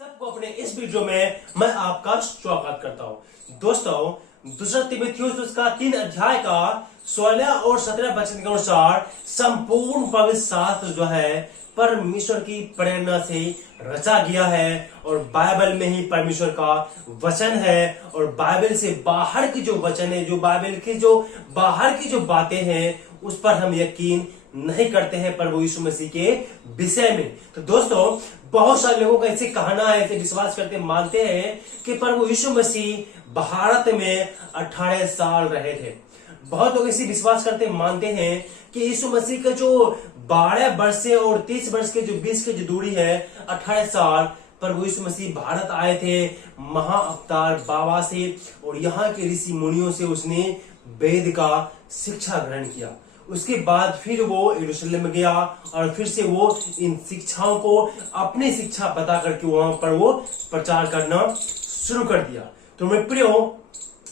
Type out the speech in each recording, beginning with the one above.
सबको अपने इस वीडियो में मैं आपका स्वागत करता हूं। दोस्तों, दूसरा तीमुथियुस उसका 3 अध्याय का 16 और 17 वचन के अनुसार संपूर्ण पवित्र शास्त्र जो है परमेश्वर की प्रेरणा से रचा गया है और बाइबल में ही परमेश्वर का वचन है। और बाइबल से बाहर की जो वचन है, जो बाइबल की जो बाहर की जो बातें हैं, उस पर हम यकीन नहीं करते हैं प्रभु यीशु मसीह के विषय में। तो दोस्तों, बहुत सारे लोगों का ऐसे कहना है, ऐसे विश्वास करते मानते हैं कि प्रभु यीशु मसीह भारत में 18 साल रहे थे। बहुत लोग ऐसे विश्वास करते मानते हैं कि यीशु मसीह का जो 12 वर्ष से और 30 वर्ष के जो बीच की जो दूरी है 18 साल, प्रभु यीशु मसीह भारत आए थे महा अवतार बाबा से, और यहाँ के ऋषि मुनियों से उसने वेद का शिक्षा ग्रहण किया। उसके बाद फिर वो यरूशलेम में गया और फिर से वो इन शिक्षाओं को अपनी शिक्षा बता करके वहां पर वो प्रचार करना शुरू कर दिया। तो मैं प्रियो,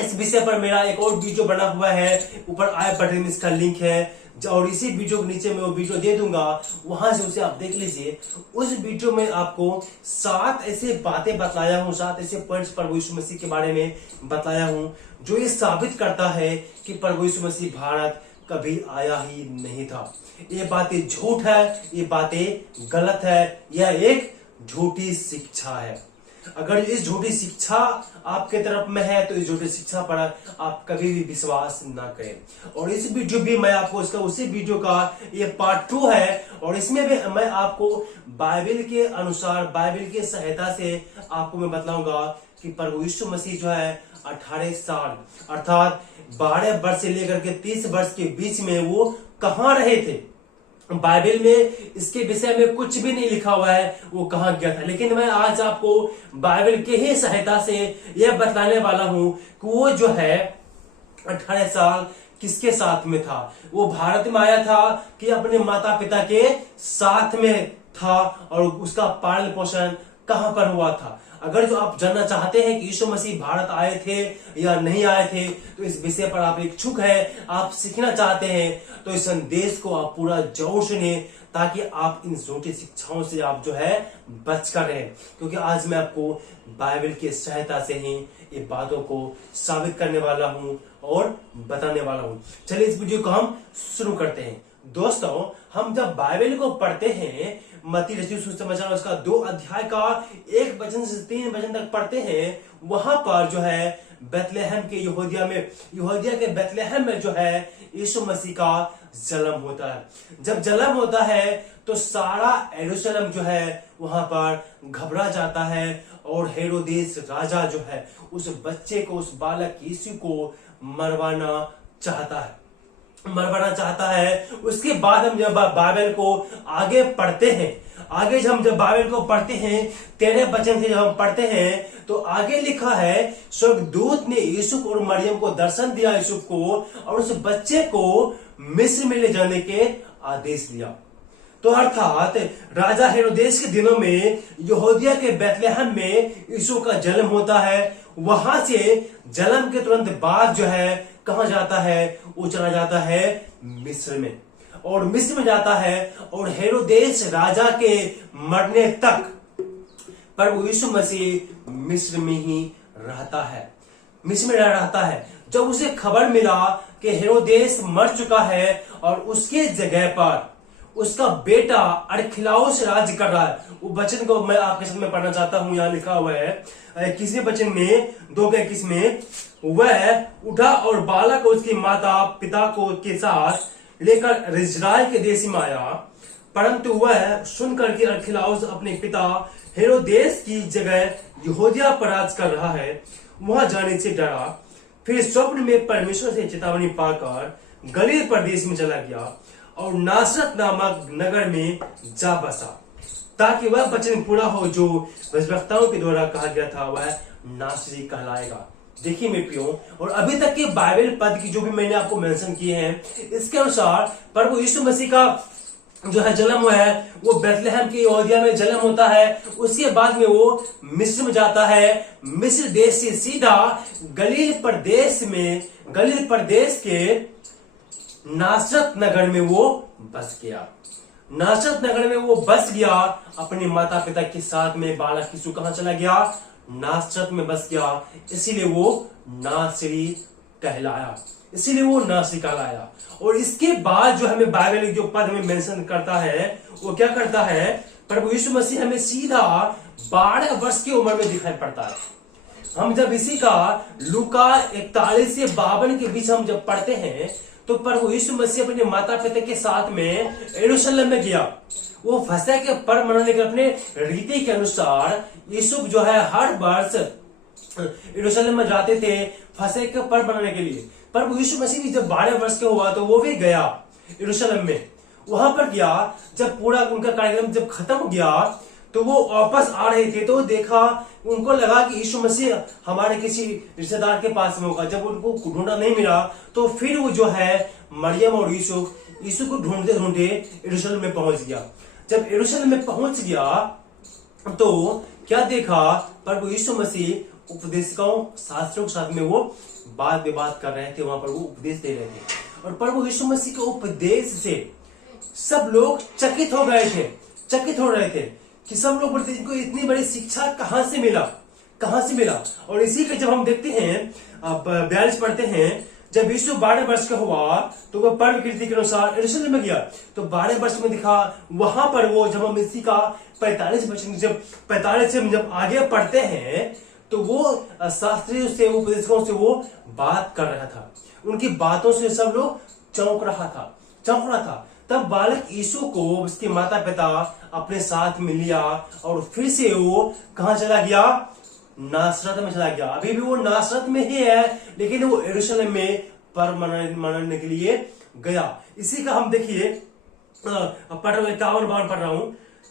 इस विषय पर मेरा एक और वीडियो बना हुआ है, ऊपर आई बटन में इसका लिंक है, और इसी वीडियो के नीचे मैं वो वीडियो दे दूंगा, वहां से उसे आप देख लीजिए। उस वीडियो में आपको 7 ऐसे बातें बतलाया हूं, 7 ऐसे पॉइंट्स प्रभु यीशु मसीह के बारे में बतलाया हूं जो ये साबित करता है कि प्रभु यीशु मसीह भारत कभी आया ही नहीं था। ये बातें झूठ है, ये बातें गलत है, यह एक झूठी शिक्षा है। अगर इस झूठी शिक्षा आपके तरफ में है तो इस झूठी शिक्षा पर आप कभी भी विश्वास ना करें। और इस वीडियो भी मैं आपको इसका उसी वीडियो का ये पार्ट 2 है, और इसमें भी मैं आपको बाइबल के अनुसार, बाइबल की सहायता से आपको मैं बतलाऊंगा कि प्रभु यीशु मसीह जो है 18 साल अर्थात 12 वर्ष से लेकर के 30 वर्ष के बीच में वो कहां रहे थे। बाइबल में इसके विषय में कुछ भी नहीं लिखा हुआ है वो कहां गया था, लेकिन मैं आज आपको बाइबल के ही सहायता से यह बताने वाला हूं कि वो जो है 18 साल किसके साथ में था। वो भारत में आया था कि अपने माता पिता के साथ में था, और उसका पालन पोषण कहां पर हुआ था। अगर जो आप जानना चाहते हैं कि यीशु मसीह भारत आए थे या नहीं आए थे, तो इस विषय पर आप इच्छुक है, आप सीखना चाहते हैं, तो इस संदेश को आप पूरा जरूर सुने, ताकि आप इन झूठी शिक्षाओं से आप जो है बच कर रहें। क्योंकि आज मैं आपको बाइबल की सहायता से ही ये बातों को साबित करने वाला हूं और बताने वाला हूं। चलिए इस वीडियो को हम शुरू करते हैं। दोस्तों, हम जब बाइबल को पढ़ते हैं, मत्ती रचित सुसमाचार उसका 2 अध्याय का 1 वचन से 3 वचन तक पढ़ते हैं, वहां पर जो है बेथलेहम के यहूदिया के बेथलेहम में जो है यीशु मसीह का जन्म होता है। जब जन्म होता है तो सारा यरूशलेम जो है वहां पर घबरा जाता है, और हेरोदेस राजा जो है उस बच्चे को, उस बालक यीशु को मरवाना चाहता है। उसके बाद हम जब बाइबल को आगे पढ़ते हैं, आगे जब हम बाइबल को पढ़ते हैं 13 वचन से जब हम पढ़ते हैं, तो आगे लिखा है स्वर्गदूत ने यूसुफ और मरियम को दर्शन दिया, यूसुफ को, और उस बच्चे को मिस्र में ले जाने के आदेश दिया। तो अर्थात राजा हेरोदेस के दिनों में यहूदिया के बेथलेहम में यीशु का जन्म होता है। वहां से जन्म के तुरंत बाद जो है कहां जाता है, वो चला जाता है मिस्र में, और मिस्र में जाता है, और हेरोदेस राजा के मरने तक प्रभु यीशु मसीह मिस्र में ही रहता है, मिस्र में रहता है। जब उसे खबर मिला कि हेरोदेस मर चुका है और उसके जगह पर उसका बेटा अरखिलाउस राज कर रहा है, वो वचन को मैं आपके सामने पढ़ना चाहता हूं। यहाँ लिखा हुआ है 21वें वचन में 2:21 में, वह उठा और बालक को उसकी माता पिता को के साथ लेकर इजराइल के देश में आया, परंतु वह सुनकर कि अरखिलाउस अपने पिता हेरोदेस की जगह यहूदिया पर राज कर रहा है, वहां जाने से डरा। फिर स्वप्न में परमेश्वर से चेतावनी पाकर गलील प्रदेश में चला गया और नासरत नामक नगर में जा बसा, ताकि वह वचन पूरा हो जो भविष्यवक्ताओं के द्वारा कहा गया था, वह नासरी कहलाएगा। देखिए मेरे प्रियो, और अभी तक के बाइबल पद की जो भी मैंने आपको मेंशन किए हैं, इसके अनुसार प्रभु यीशु मसीह का जो है जन्म हुआ है वो बेथलेहम के यहूदिया में जन्म होता है। उसके बाद में वो मिस्र में जाता है, मिस्र देश से सीधा गलील प्रदेश के नासरत नगर में वो बस गया। नासरत नगर में वो बस गया अपने माता पिता के साथ में। बालक यीशु कहां चला गया? नासरत में बस गया, इसीलिए वो नासरी कहलाया, इसीलिए वो नासरी कहलाया। और इसके बाद जो हमें बाइबल जो पद हमें मेंशन करता है वो क्या करता है? प्रभु यीशु मसीह हमें सीधा 12 वर्ष की उम्र में दिखाई पड़ता है। हम जब इसी का लूका 41 से 52 के बीच हम जब पढ़ते हैं तो प्रभु यीशु मसीह अपने माता पिता के साथ में यरूशलेम में गया। वो फसह के पर्व मनाने के अपने रीति के अनुसार यीशु जो है हर वर्ष यरूशलेम में जाते थे फसह के पर्व मनाने के लिए। प्रभु यीशु मसीह भी जब 12 वर्ष के हुआ तो वो भी गया यरूशलेम में, वहां पर गया। जब पूरा उनका कार्यक्रम जब खत्म हो गया तो वो वापस आ रहे थे तो देखा, उनको लगा कि यीशु मसीह हमारे किसी रिश्तेदार के पास में होगा। जब उनको ढूंढा नहीं मिला तो फिर वो जो है मरियम और यीशु को ढूंढते ढूंढते यरूशलेम में पहुंच गया। जब यरूशलेम में पहुंच गया तो क्या देखा? प्रभु यीशु मसीह उपदेशकों शास्त्रों के साथ में वो वाद विवाद कर रहे थे, वहां पर वो उपदेश दे रहे थे। और प्रभु यीशु मसीह के उपदेश से सब लोग चकित हो गए थे, चकित हो रहे थे कि सब लोग बोलते इनको इतनी बड़ी शिक्षा कहां से मिला, कहां से मिला। और इसी के जब हम देखते हैं 42 पढ़ते हैं, जब यीशु 12 वर्ष का हुआ तो वह पर्व की रीति के अनुसार यरूशलेम में गया। तो 12 वर्ष में दिखा वहां पर वो, जब हम इसी का 45 वचन जब 45 से जब आगे पढ़ते हैं तो वो शास्त्रियों से उपदेशकों से वो बात कर रहा था, उनकी बातों से सब लोग चौंक रहा था। तब बालक यीशु को उसके माता पिता अपने साथ में लिया और फिर से वो कहां चला गया? नासरत में चला गया। अभी भी वो नासरत में ही है, लेकिन वो यरूशलेम में पर्व मनाने के लिए गया। इसी का हम देखिए 51 बार पढ़ रहा हूं।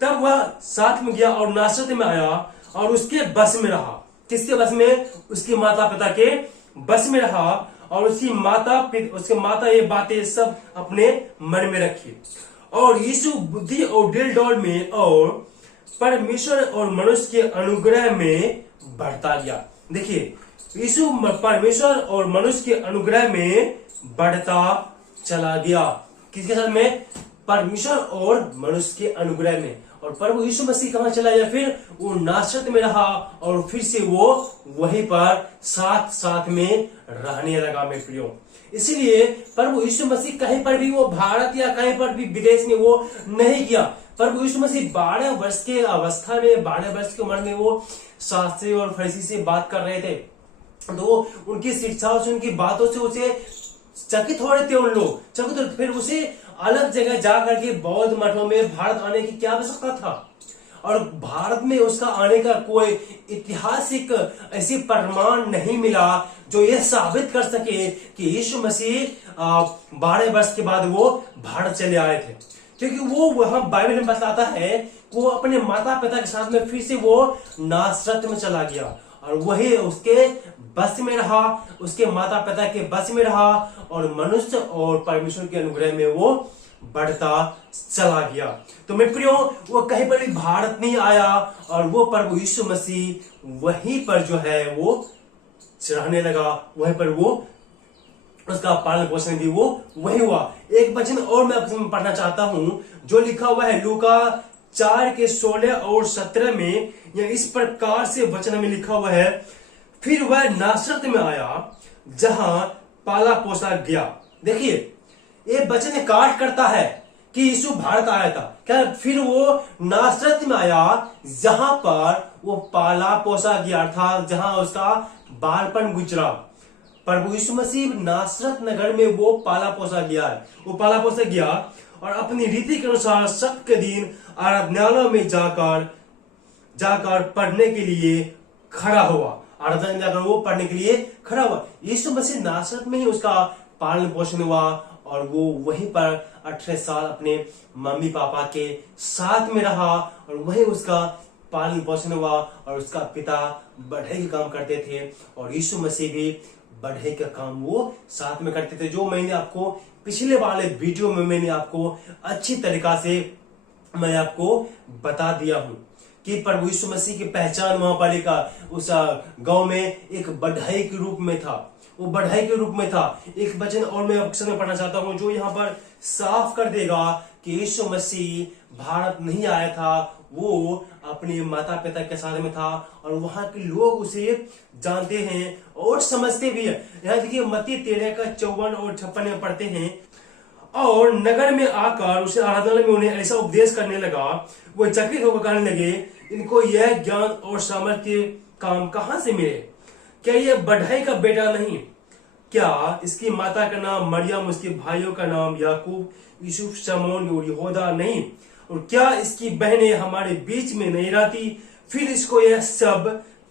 तब वह साथ में गया और नासरत में आया और उसके बस में रहा। किसके बस में? उसके माता पिता के बस में रहा। और उसके माता ये बातें सब अपने मन में रखी। और यीशु बुद्धि और दिल दौड़ में और परमेश्वर और मनुष्य के अनुग्रह में बढ़ता गया। देखिए, यीशु परमेश्वर और मनुष्य के अनुग्रह में बढ़ता चला गया। किसके साथ में? परमेश्वर और मनुष्य के अनुग्रह में। और प्रभु यीशु मसीह कहां चला गया? फिर वो नासरत में रहा और फिर से वो वहीं पर साथ में रहने लगा। मैं प्रियो, इसीलिए प्रभु यीशु मसीह कहीं पर भी वो भारत या कहीं पर भी विदेश में वो नहीं गया। प्रभु यीशु मसीह 12 वर्ष के अवस्था में, 12 वर्ष की उम्र में वो शास्त्री और फरीसी से बात कर रहे थे। तो उनकी शिक्षाओं से, उनकी बातों से उसे चकित हो रहे थे उन लोग, चकित हो। फिर उसे अलग जगह जा करके बौद्ध मठों में भारत आने की क्या आवश्यकता था? और भारत में उसका आने का कोई ऐतिहासिक ऐसी प्रमाण नहीं मिला जो यह साबित कर सके कि यीशु मसीह 12 वर्ष के बाद वो भारत चले आए थे। क्योंकि वो वहां बाइबल में बताता है कि वो अपने माता पिता के साथ में फिर से वो नासरत में चला गया और वही उसके बस में रहा, उसके माता पिता के बस में रहा और मनुष्य और परमेश्वर के अनुग्रह में वो बढ़ता चला गया। तो मैं प्रियो, वो कहीं पर भी भारत नहीं आया और वो प्रभु यीशु मसीह वहीं पर जो है वो रहने लगा, वहीं पर वो उसका पालन पोषण भी वो वही हुआ। एक वचन और मैं आपसे पढ़ना चाहता हूं जो लिखा हुआ है लूका 4 के 16 और 17 में। या इस प्रकार से वचन में लिखा हुआ है, फिर वह नासरत में आया जहां पाला पोसा गया। देखिए, ये वचन काट करता है कि यीशु भारत आया था। क्या? फिर वो नासरत में आया जहां पर वो पाला पोसा गया था, जहां उसका बालपन गुजरा। प्रभु यीशु मसीह नासरत नगर में वो पाला पोसा गया है। वो पाला पोसा गया और अपनी रीति के अनुसार सप्ताह के दिन आराधनालय में जाकर पढ़ने के लिए खड़ा हुआ। आराधना जाकर वो पढ़ने के लिए खड़ा हुआ। यीशु मसीह नासरत में ही उसका पालन पोषण हुआ और वो वहीं पर 18 साल अपने मम्मी पापा के साथ में रहा और वहीं उसका पालन पोषण हुआ। और उसका पिता बढ़ई का काम करते थे और यीशु मसीह भी बढ़ई का काम वो साथ में करते थे। जो मैंने आपको पिछले वाले वीडियो में मैंने आपको अच्छी तरीका से मैं आपको बता दिया हूं कि प्रभु यीशु मसीह की पहचान वहां पर एक उस गांव में एक बढ़ई के रूप में था। वो बढ़ई के रूप में था। एक वचन और मैं आपके सामने पढ़ना चाहता हूं जो यहाँ पर साफ कर देगा कि यीशु मसीह भारत नहीं आया था, वो अपने माता पिता के साथ में था और वहां के लोग उसे जानते हैं और समझते भी है। यहाँ देखिए मत्ती 13 का 54 और 56 में पढ़ते हैं, और नगर में आकर उसे आराधनालय में उन्हें ऐसा उपदेश करने लगा, वो चकित होकर कहने लगे, इनको यह ज्ञान और सामर्थ्य के काम कहां से मिले? क्या यह बढ़ई का बेटा नहीं? क्या इसकी माता का नाम मरियम, उसके भाइयों का नाम याकूब, यूसुफ, शमौन और यहूदा नहीं? और क्या इसकी बहनें हमारे बीच में नहीं रहती? फिर इसको यह सब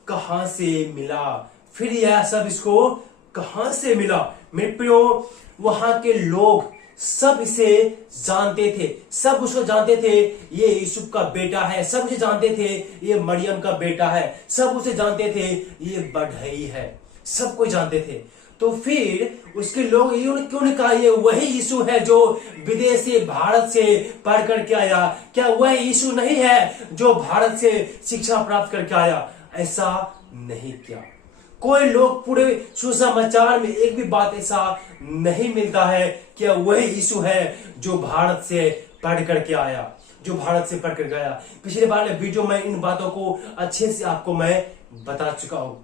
कहां से मिला? फिर यह सब इसको कहां से मिला? मेरे प्रियो, वहां के लोग सब इसे जानते थे, सब उसको जानते थे ये यूसुफ का बेटा है, सब उसे जानते थे ये मरियम का बेटा है, सब उसे जानते थे ये बढ़ई है, सब कोई जानते थे। तो फिर उसके लोग क्यों नहीं कहा ये वही यीशु है जो विदेश से भारत से पढ़ करके आया? क्या वह यीशु नहीं है जो भारत से शिक्षा प्राप्त करके आया? ऐसा नहीं किया। कोई लोग पूरे सुसमाचार में एक भी बात ऐसा नहीं मिलता है कि वह यीशु है जो भारत से पढ़ करके आया, जो भारत से पढ़ करके आया। पिछले बार वीडियो में इन बातों को अच्छे से आपको मैं बता चुका हूं।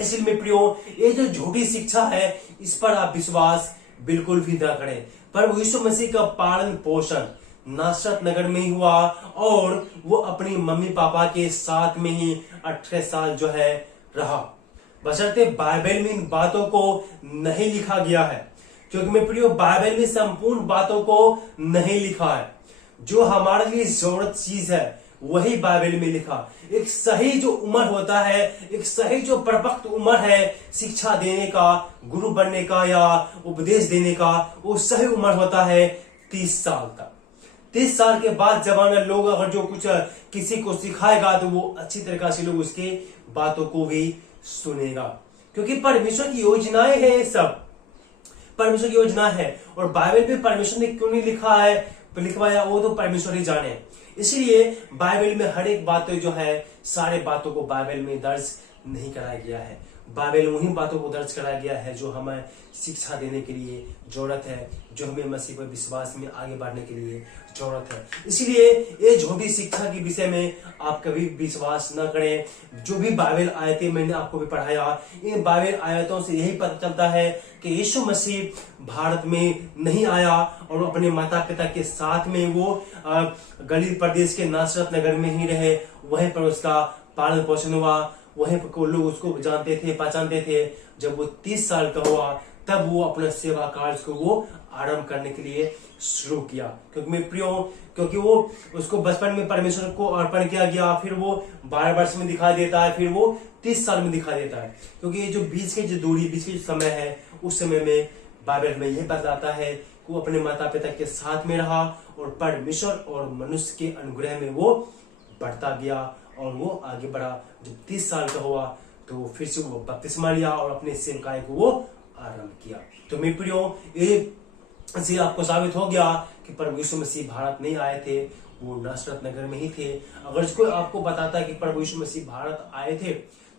इसलिए मेरे प्रियो, ये जो झूठी शिक्षा है इस पर आप विश्वास बिल्कुल भी ना करें। पर यीशु मसीह का पालन पोषण नासरत नगर में ही हुआ और वो अपनी मम्मी पापा के साथ में ही 18 साल जो है रहा। बशर्ते बाइबल में इन बातों को नहीं लिखा गया है, क्योंकि मेरे प्रियो बाइबल में संपूर्ण बातों को नहीं लिखा है। जो हमारे लिए जरूरत चीज है वही बाइबल में लिखा। एक सही जो उम्र होता है, एक सही जो परिपक्व उम्र है शिक्षा देने का, गुरु बनने का या उपदेश देने का, वो सही उम्र होता है 30 साल तक। 30 साल के बाद जमाना लोग अगर जो कुछ किसी को सिखाएगा तो वो अच्छी तरीके से लोग उसके बातों को भी सुनेगा, क्योंकि परमेश्वर की योजनाएं हैं, सब परमेश्वर की योजना है। और बाइबल में परमेश्वर ने क्यों नहीं लिखा है, लिखवाया, वो तो परमेश्वर ही जाने। इसलिए बाइबल में हर एक बातें जो है, सारे बातों को बाइबल में दर्ज नहीं कराया गया है। बाइबल में वही बातों को दर्ज कराया गया है जो हमें शिक्षा देने के लिए जरूरत है, जो हमें मसीह पर विश्वास में आगे बढ़ने के लिए जरूरत है। इसलिए ये झूठी शिक्षा के विषय में आप कभी विश्वास न करें। जो भी बाइबल आयतें मैंने आपको भी पढ़ाया, इन बाइबल आयतों से यही पता चलता है कि यीशु मसीह भारत में नहीं आया और अपने माता पिता के साथ में वो गलील प्रदेश के नासरत नगर में ही रहे, वहीं पर उसका पालन पोषण हुआ, वहीं पर लोग उसको जानते थे, पहचानते थे। जब वो 30 साल का हुआ तब वो अपना सेवा कार्य को वो आरंभ करने के लिए शुरू किया। क्योंकि मैं प्रियो, क्योंकि वो उसको बचपन में परमेश्वर को अर्पण किया गया, फिर वो 12 वर्ष में दिखाई देता है, फिर वो 30 साल में दिखाई देता है। क्योंकि ये जो बीच की जो दूरी, बीच की जो समय है, उस समय में बाइबल में यह बताता है कि वो अपने माता पिता के साथ में रहा और परमेश्वर और मनुष्य के अनुग्रह में वो बढ़ता गया और वो आगे बढ़ा। जब 30 साल का हुआ तो फिर से वो बपतिस्मा लिया और अपने सेवकाई को वो आरंभ किया। तो मेरे प्रियो, ये से आपको साबित हो गया कि प्रभु यीशु मसीह भारत नहीं आए थे, वो नासरत नगर में ही थे। अगर कोई आपको बताता है कि प्रभु यीशु मसीह भारत आए थे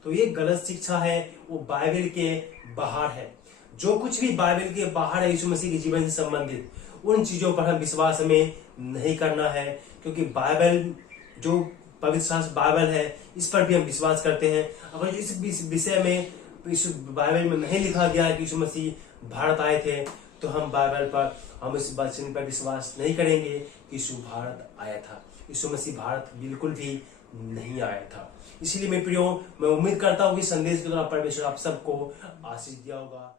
तो ये गलत शिक्षा है, वो बाइबल के बाहर है। जो कुछ भी बाइबल के बाहर है यीशु मसीह के जीवन से संबंधित, उन चीजों पर हम विश्वास हमें नहीं करना है। क्योंकि बाइबल जो पवित्र शास्त्र बाइबल है, इस पर भी हम विश्वास करते हैं। अगर इस विषय में बाइबल में नहीं लिखा गया है कि यीशु मसीह भारत आए थे, तो हम बाइबल पर, हम इस वचन पर विश्वास नहीं करेंगे कि यीशु भारत आया था। यीशु मसीह भारत बिल्कुल भी नहीं आया था। इसलिए मेरे प्रियो, मैं उम्मीद करता हूँ कि संदेश के द्वारा परमेश्वर आप सबको आशीष दिया होगा।